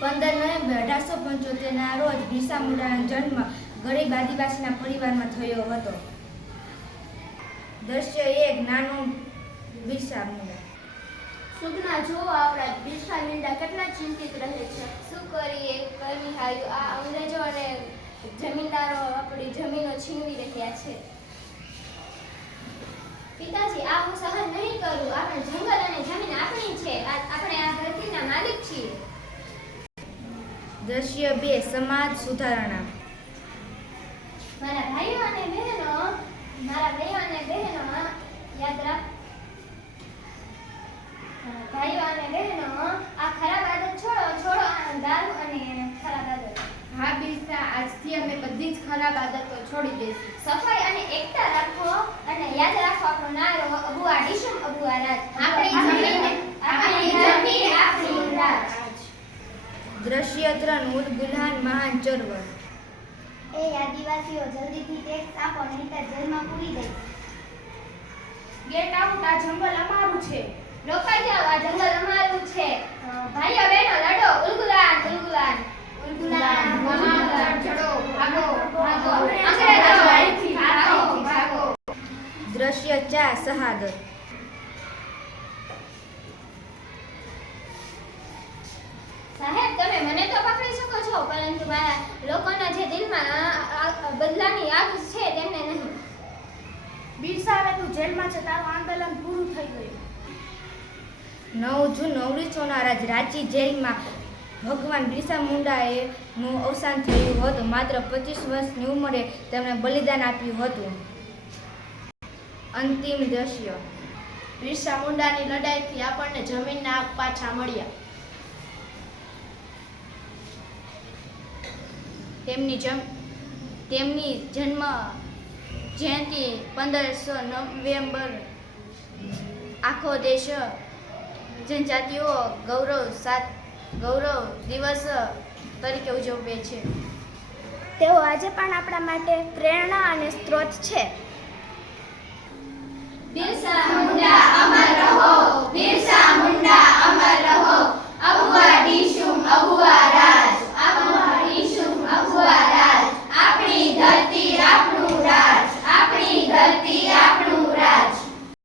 15 November 1875ના રોજ બિરસા મુંડાનો જન્મ ગરીબ આદિવાસીના પરિવારમાં થયો હતો. દ્રશ્ય 1 નાનું બિરસા મુંડા. સુગના જો આપણા બિરસા મુંડા કેટલા ચિંતિત રહે છે. શું કરીએ કરની હાયું, આ અંગ્રેજો અને જમીનદારો આપણી જમીનો છીનવી રહ્યા છે. પિતાજી, આ હું સહન નહીં કરું. આપણે જંગલ અને જમીન આપણી છે. આપણે આ ધરતીના માલિક છીએ. દ્રશ્ય 2 સમાજ સુધારણા. મારા ભાઈઓ અને બહેનો યાદ રાખ. ભાઈઓ અને બહેનો, આ ખરાબ આદત છોડો આ દારૂ અને ખરાબ આદત. હા બિરસા, આજથી અમે બધી જ ખરાબ આદતો છોડી દઈશું. સફાઈ અને એકતા રાખો અને યાદ રાખો આપણો નારો અબુઆ ડીશમ અબુઆ રાજ. આપણી જમીન આપણી રાજ. દ્રશ્ય 3 ઉલગુલાન મહાન ચળવળ. એ આદિવાસીઓ, જલ્દીથી ટેક્સ આપો નહીંતર જેલમાં પૂરી દઈશ. ગેટ આઉટ, આ જંગલ અમારું છે. રોકાઈ જાઓ, આ જંગલ અમારું છે. ભાઈઓ બહેનો લડો, ઉલગુલાન ઉલગુલાન ઉલગુલાન મહાન ચડો, ભાગો ભાગો અંગ્રેજો અહીંથી ભાગો ભાગો. દ્રશ્ય 4 શહાદત. સાહેબ, તમે મને તો પકડી શકો છો, પરંતુ મારા લોકોના જે દિલમાં બદલાની આગ છે તેમને નહીં. બિરસા, હવે તું જેલમાં છે. તારું આંદોલન પૂરું થઈ ગયું. 9 જૂન 1900ના રાજ રાંચી જેલમાં ભગવાન બિરસા મુંડાનું અવસાન થયું હતું. માત્ર 25 વર્ષની ઉંમરે તેમણે બલિદાન આપ્યું હતું. અંતિમ દ્રશ્ય. બિરસા મુંડાની લડાઈથી આપણને જમીનના હક પાછા મળ્યા. તેમની જન્મ જયંતિ 15 નવેમ્બર આખો દેશ જનજાતિઓ ગૌરવ દિવસ તરીકે ઉજવે છે. તેઓ આજે પણ આપણા માટે પ્રેરણા અને સ્ત્રોત છે. બિરસા મુંડા અમર રહો, બિરસા